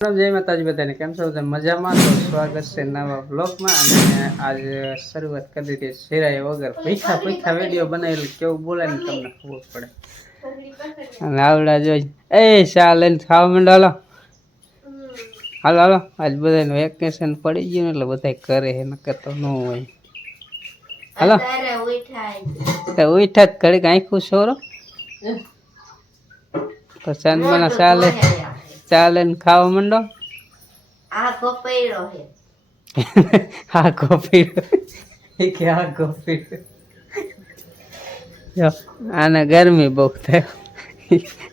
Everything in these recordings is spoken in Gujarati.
જય માતાજી બધાને કેમ છો બધા મજામાં તો સ્વાગત છે નવા બ્લોગમાં અને આજે શરૂઆત કરી દીધી શેરાય વગર પૈસા વિડીયો બનાવેલું કેવું બોલે ને તમને ખબર પડે અને આવડા જોઈ એ શા લઈને ખાવા માંડો હાલો આજ બધાને વેકેશન પડી ગયું ને એટલે બધા કરે છે નકર તો ન હોય હાલો ઉઠા જ ઘડીક આંખું છોરો તો ચાંદમાના ચાલે ને ખાવા માંડો આ ગોપેડો હે હા ગોપીડો કે આ ગોપીડો આને ગરમી બહુ થાય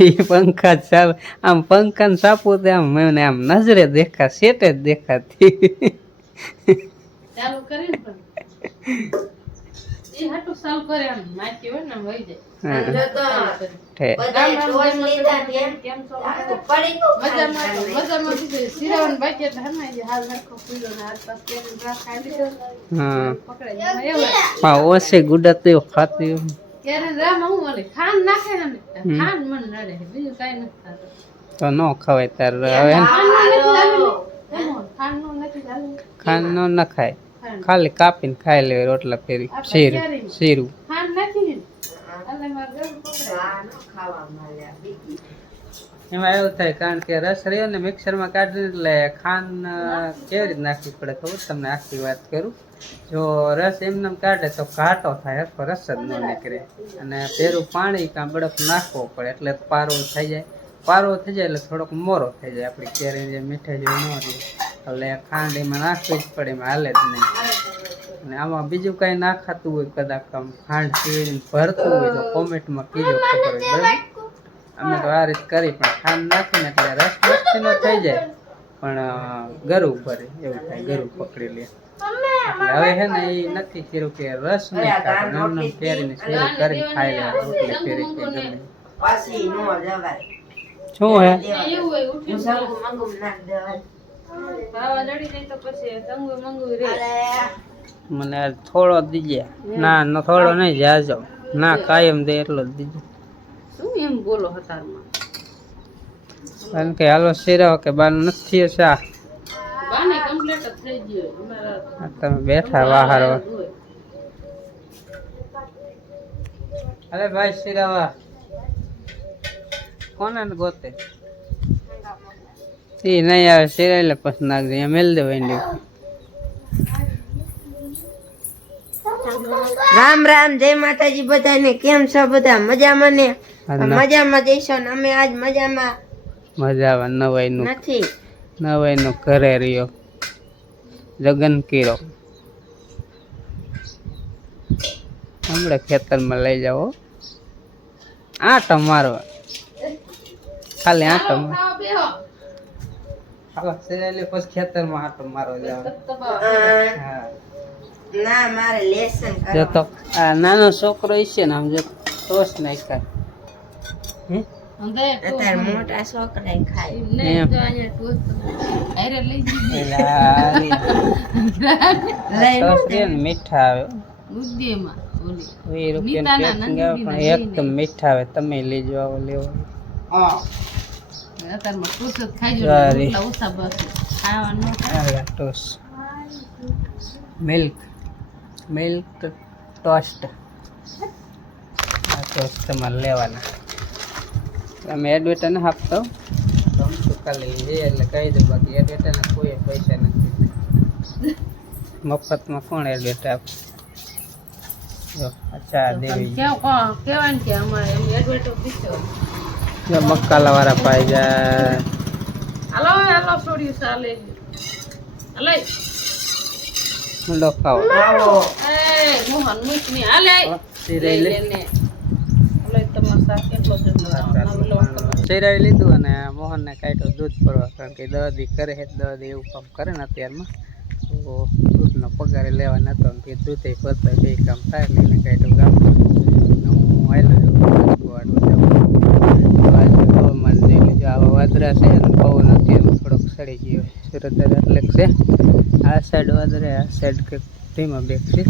એ પંખા ચાલે આમ પંખા ને સાપુ આમ મને આમ નજરે દેખા સેટે જ દેખાતી ચાલુ કરીને પણ એ હાટુ ચાલુ કરે આમ માટી હોય ને વઈ જાય જો તો બધા ટોલ લીધા કેમ છો પડી ગયો મજામાં સિરાવન બાકી એટલે હમાઈ હાલ નખો પીલો ને હાથ પાસ કેમ રા ખાઈ લીધો હા પકડાઈ એવું હા ઓસે ગુડાતી ખાતી કેરે રામ હું ઓલે ખાન નાખે ને ખાન મન નડે બીજું કાઈ નથી ખાતો તો નો ખવાય તાર હવે ખાન નો નથી ચાલુ ખાન નો ન ખાય ખાલી કાપીને ખાઈ લે રોટલા ફેરી શીરું ખાન નાખી ને એટલે માર ગળ પકડાય ખાવા મળ્યા બીજી એમાં એવું થાય કારણ કે રસ રહ્યો ને મિક્સરમાં કાઢીને એટલે ખાંડ કેવી રીતે નાખવી પડે ખબર તમને આખી વાત કરું જો રસ એમને કાઢે તો ઘાટો થાય અથવા રસ જ ન નીકળે અને પેલું પાણી કાં બરફ નાખવો પડે એટલે પારો થઈ જાય એટલે થોડોક મોરો થઈ જાય આપણી કેરી જે મીઠાઈ જેવું ન રહે એટલે ખાંડ એમાં નાખવી જ પડે એમાં હાલે જ નહીં અને આમાં બીજું કાંઈ નાખાતું હોય કદાચ આમ ખાંડ પીવીને ભરતું હોય તો કોમેન્ટમાં કીજો ખબર હોય બરાબર અમે તો આ રીતે કરી પણ ખાંડ નાખીને એટલે રસ મસ્તીનો થઈ જાય પણ ગરું ભરે એવું થાય ગરું પકડી લે એટલે હવે છે ને એ નક્કી કર્યું કે રસ નહીં કાઢે નમ ફેરીને શેરી કરીને ખાઈ લે રોટલી ફેરી કે ગમે પાછી નો જવાય શું હે એવું હોય ઉઠી સારું મંગુ નાખ દેવાય બાવા લડી નહીં તો પછી તંગુ મંગુ રે મને થોડો દીજે ના ન થોડો નહીં જાજો ના કાયમ દે એટલો જ દીજે શું એમ બોલો હતારમાં કારણ કે હાલો શીરાવ કે બાર નથી શા બાને કમ્પ્લીટ થઈ ગયો અમારા તમે બેઠા વાહારો અરે ભાઈ શીરાવા કોને ગોતે એ નહીં આવે શીરાય પછી નાખજે અહીંયા મેલ દે વેંડી રામ રામ જય માતાજી બધાને કેમ છો બધા મજામાં ને મજામાં જઈશો ને અમે આજ મજામાં નવાઈ નું નથી ઘરે રહ્યો જગન કીરો હમણાં ખેતરમાં લઈ જાઓ આટો મારવા ખાલી આટો હાલો સિરાયલે પછી ખેતરમાં આટો મારવા જાવ હા ના મારે લેસન કરો જો તો આ નાનો છોકરો છે ને આમ જો ટોસ નાખાય અત્યારે મોટા છોકરા ખાય એમ. નહીં તો અહીંયા ટોસ અરે લઈ ટોસ રે ને મીઠા આવે મુદ્દેમાં ઓલી 20 રૂપિયાની પેકિંગ આવે પણ એકદમ મીઠા આવે તમે લેજો આવો લેવો અત્યારમાં ટોસ જ ખાઈ જો સારી. એટલા ઓછા બસ ખાવાનું આ ટોસ મિલ્ક ટોસ્ટ આ ટોસ્ટ તમારે લેવાના તમે એડવેટર ને આપતો ખાલી લે એટલે કહી દઉં બાકી એડવેટરના કોઈ પૈસા નથી મફતમાં કોણ એડવેટર આપે જો અચ્છા દેવી કેવાય ને કે અમારે એમ એડવર્ટો પીછો જો મક્કાલા વાળા પાઈ જાય હાલો છોડ્યું ચાલે હાલે મુંડો ખાઓ એ મોહન મુકની હાલે સિરાઈ લે હાલે તમાસા કેટલો સિરાઈ લીધું અને મોહનને કાઢ્યો દૂધ પડવા કારણ કે દર્દી કરે છે દર્દી એવું કામ કરે ને અત્યારમાં તો દૂધનો પગારે લેવા નતો કે દૂધે પતય બે કામ થાય લઈને કાઢ્યું ગામ હું આવેલો હવામાન જોઈ લેજો આવા વાદરા છે ને બહુ નથી એનું થોડોક સડી ગયો સુરત એટલે છે આ સાઈડ વાદરે આ સાઈડ કે ધીમા બેગ છે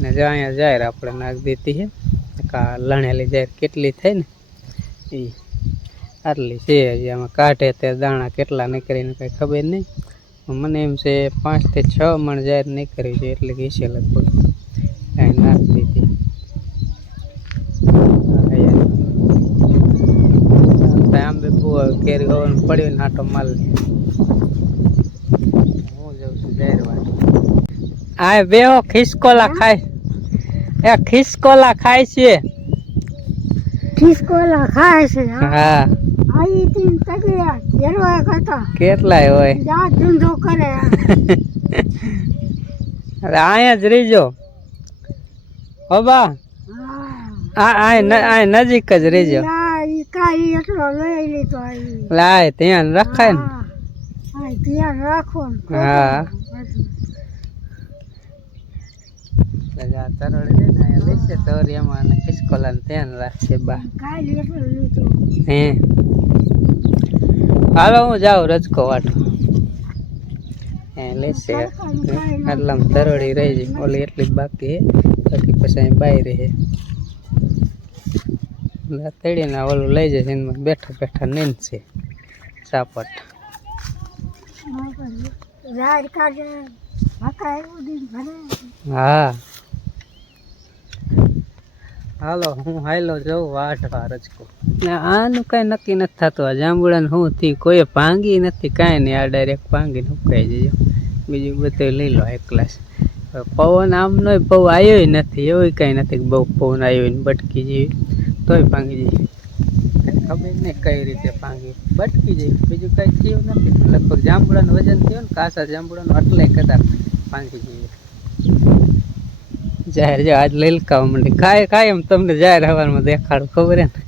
ને જો અહીંયા જાહેર આપણે નાખ દેતી છે કા લણેલી જાહેર કેટલી થાય ને એ આટલી છે હજી. આમાં કાઢે તે દાણા કેટલા નીકળીને કંઈ ખબર નહીં. મને એમ છે 5 થી 6 મણ જાહેર નીકળી છે એટલે કે છે લગભગ કાંઈ નાખતી હતી. આમ બે કેરી હોવાનું પડ્યું ને આટો માલ હું જાઉં છું જાહેર વાત. આ બેહો ખિસકોલા ખાય. એ ખિસકોલા ખાય છે. ખિસકોલા ખાય છે. હા આઈ તીન તગિયા જેરવા કરતા કેટલાય હોય. જા ધંધો કરે. અરે અહીંયા જ રહીજો હો બા. આ નજીક જ રહીજો. ઈ કાઈ એટલો લઈ લીધો આઈ. લાય ધ્યાન રખાય ને. હા ધ્યાન રાખો ને. હા તરોડી દે ને અહીંયા લેશે તો એમાં ખિસકોલા ધ્યાન રાખશે બા. કાઈ એટલો લીધો. હે હાલો હું જાઉં રજકો વાટો. હે લેશે આટલામાં તરોડી રહી જાય. ઓલી એટલી જ બાકી હે બાકી પછી અહીં બાઈ રહે. તળીને ઓલું લઈ જશે એમાં બેઠા બેઠા નીંદ છે સાપટ. જાહેર કાઢે મકાઈ ઉડી ભરે. હા હાલો હું હાલો જઉં વાટવા રજકો. આનું કઈ નક્કી નથી થતું. આ જાંબુડાને શું થી કોઈ ભાંગી નથી કાંઈ નહીં. આ ડાયરેક્ટ ભાંગીને ઉકાઈ જજો. બીજું બધું લઈ લો એક ગ્લાસ. પવન આમનો બહુ આવ્યો નથી એવું કાંઈ નથી કે બહુ પવન આવ્યો ને બટકી જેવી તોય ભાંગી જાય. કંઈ ખબર નહીં કઈ રીતે ભાંગી બટકી જાય. બીજું કાંઈ થયું નથી. લગભગ જાંબુડાનું વજન થયું ને કાસા જાંબુડાનું એટલે કદાચ ભાંગી જઈએ. જાહેર જો આજ લીલકાવા માંડી. કાંઈ એમ તમને જાહેર હવારમાં દેખાડું ખબર હે ને.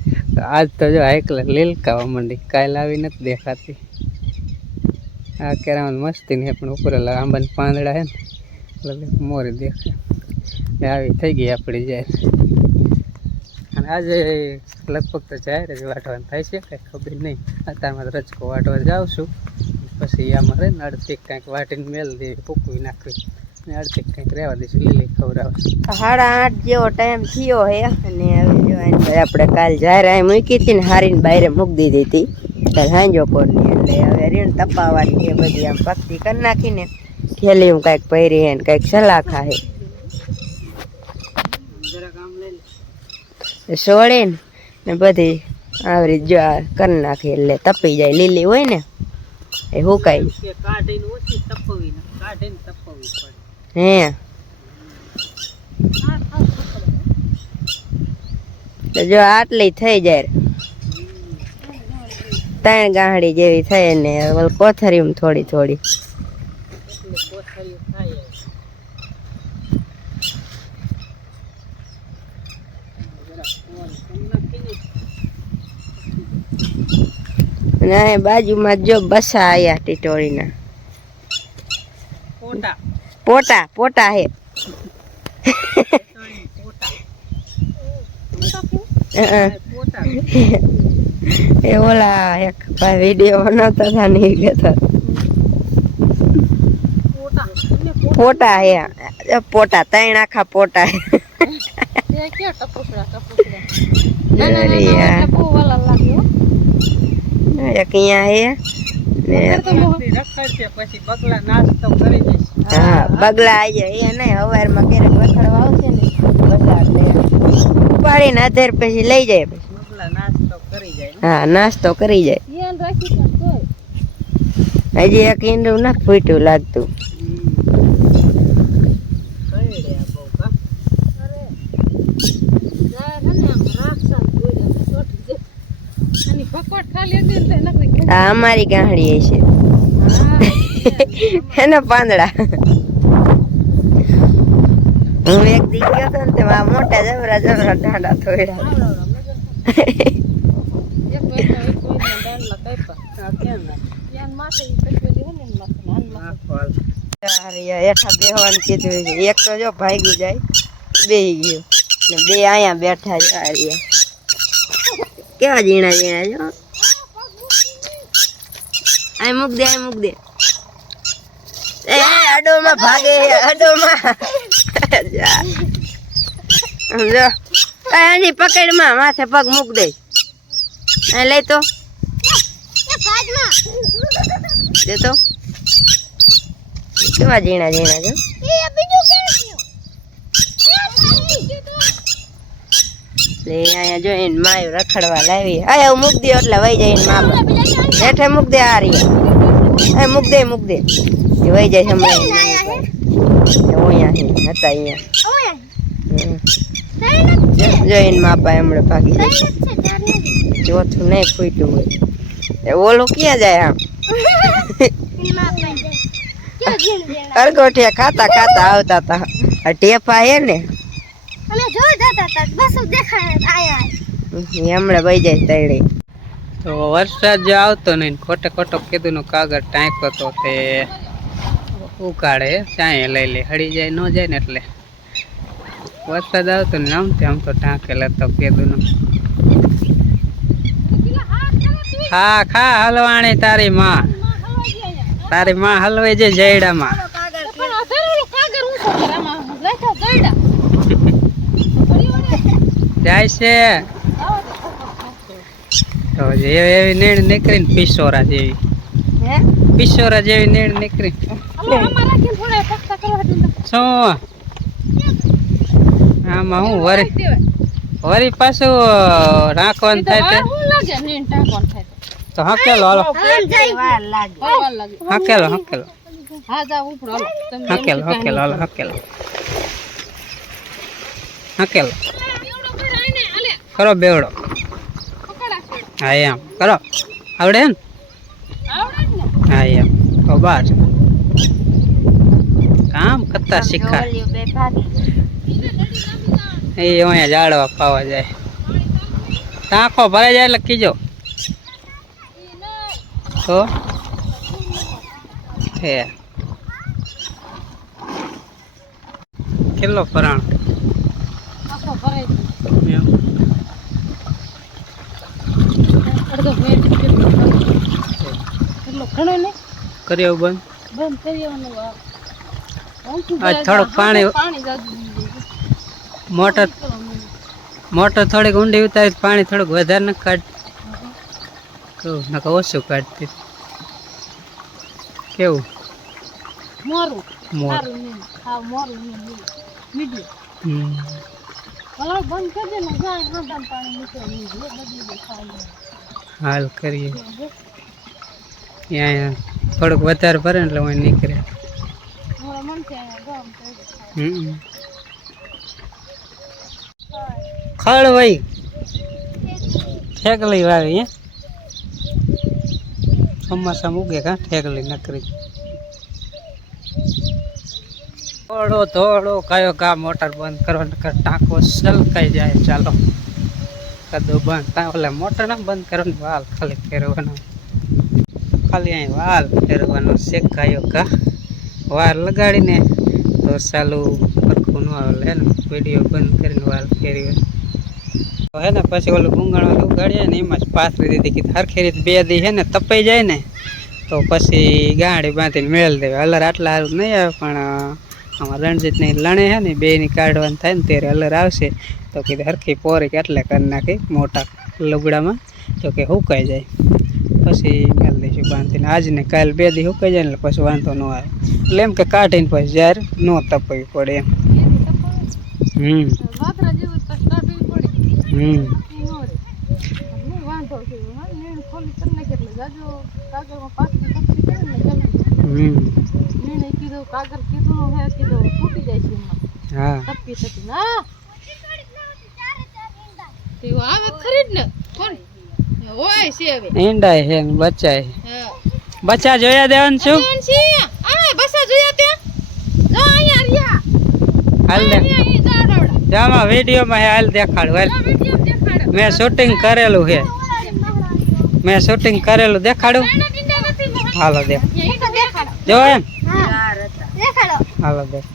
આજ તો જો એકલા લીલકાવા માંડી. કાંઈ લાવી નથી દેખાતી. આ કેરામાં મસ્તી નહીં પણ ઉપર આંબાની પાંદડા હે ને એટલે મોરી દેખાય. આવી થઈ ગઈ આપણી જાહેર. અને આજે લગભગ તો જાહેર જ વાટવાનું થાય છે કાંઈ ખબર નહીં. અત્યારમાં રજકો વાટવા જાઉં છું. પછી આમાં રહે ને અડધી કાંઈક વાટીને મેલ દેવી ફૂકવી નાખવી ને અડધી કંઈક રહેવા દઈશું લીલી ખવડાવે. 8:30 જેવો ટાઈમ થયો હે અને હવે જો આપણે કાલ જાહેર અહીં મૂકી હતી ને હારીને બહાર મૂકી દીધી હતી કાલ સાંજો કોરની. એટલે હવે રીણ તપાવવાની છે બધી. આમ પક્ષી કરી નાખીને થેલી કાંઈક પહેરી હે ને કાંઈક સલાખા હે સોળીને ને બધી આવી જો કરી નાખી એટલે તપી જાય. લીલી હોય ને એ હુકાઈ કાઢીને ઓછી તપવી કાઢીને તપવી પડે. હે તો જો આટલી થઈ જાય 3 ગાંહડી જેવી થઈ ને કોથરીમાં થોડી થોડી. ના બાજુમાં જો બસા આયા ટીટોળીના પોટા હે. એ ઓલા એક ભાઈ વિડીયો બનાવતા હતા ને પોટા હે. પોટા 3 આખા પોટા હે. એક અહીંયા હે હા બગલા આવી જાય. એ નહીં હવારમાં ક્યારેક રખડવા આવશે ને બગલા ઉપાડીને આધાર પછી લઈ જાય. હા નાસ્તો કરી જાય. હજી એક ઈંડું નથી ફૂટ્યું લાગતું. હા અમારી ગાંહડી છે એના પાંદડા. હું એક દી ગયો હતો ને તેમાં મોટા જબરા દાંડા થોડા. હેઠા બેહવાનું કીધું છે. એક તો જો ભાગી જાય બેહી ગયો ને 2 અહીંયા બેઠા છે. કેવા ઝીણા ઝીણા જો. આ મૂક દે એ અડોમાં ભાગે અડોમાં જો આની પકડમાં માથે પગ મૂક દે. લઈ તો દે તો કેવા ઝીણા ઝીણા જો લે અહીંયા જો એને માયું રખડવા લાવી આ મૂક દે એટલે વહી જાય એને મા હેઠે મૂક દે આ રહી મૂક દે એ વહી જાય હમણાં અહીંયા હતા અહીંયા જો એને માપા હમણાં ભાગી જાય ચોથું નહીં ફૂટ્યું હોય એ ઓલું ક્યાં જાય આમ અરગોઠિયા ખાતા ખાતા આવતા હતા આ ટેપા હે ને હમણાં વહી જાય તૈડી તો વરસાદ જો આવતો નહીં ખોટે ખોટો કીધું નું કાગળ ટાંક્યો તો તે ઉકાળે ચાય લઈ લે હળી જાય ન જાય ને એટલે વરસાદ આવતો ને આમ તો ટાંકેલા તો કીધું નું ખા ખા હલવાણી તારી માં હલવાઈ જાય જયડામાં જાય છે તો એવી નીણ નીકળી ને પિસોરા જેવી નીણ નીકળી શું આમાં હું વરી પાછું રાખવાનું થાય તો હકેલો હાલો હકેલો કરો બેવડો હા એમ કરો આવડે ને હા એમ તો બસ કામ કરતા શીખા એ અહીંયા જાડવા પાવા જાય ટાંકો ભરાઈ જાય એટલે કીજો તો હે કેટલો પરાણ કર્યો બંધ આજ થોડુંક પાણી મોટર થોડીક ઊંડી ઉતારી પાણી થોડુંક વધારે ન કાઢ ઓછું કાઢતી કેવું હાલ કરીએ ત્યાં થોડુંક વધારે ભરે એટલે હું નીકળે ખડ ભાઈ ઠેકલી વાવી ચોમાસા મૂકે કા ઠેકલી નકરી થોડો કયો કા મોટર બંધ કરવાનો ટાંકો સલકાઈ જાય ચાલો કદો બંધ ઓલે મોટર ના બંધ કરવાનું વાલ ખાલી ફેરવાનો ખાલી અહીં વાલ ફેરવાનો શેકાયો કા વાર લગાડીને તો ચાલુ સરખું ન આવે હે ને વિડીયો બંધ કરીને વાલ ફેરવે હે ને પછી ઓલું ભૂંગણ ઉગાડીએ ને એમાં જ પાથરી દીધી કે હરખી રીતે 2 દી હે ને તપાઈ જાય ને તો પછી ગાડી બાંધીને મેળ દેવે હલર આટલા સારું નહીં આવે પણ આમાં રણજીતની લણે છે ને બેની કાઢવાનું થાય ને ત્યારે હલર આવશે તો કીધું હરખી પોરી એટલે કરી નાખી મોટા લુગડામાં તો કે સુકાઈ જાય પછી મેળ દઈશું બાંધીને આજને કાલ 2 દી સુકાઈ જાય ને એટલે પછી વાંધો ન આવે એટલે એમ કે કાઢીને પછી જ્યારે ન તપાવી પડે એમ ઈંડા હે બચ્ચા બચ્ચા જોયા દેવાનું છું હાલ દે જામાં વિડીયોમાં હે હાલ દેખાડું હાલ મેં શૂટિંગ કરેલું છે દેખાડું હાલો દેખ જો એમ હાલો દેખ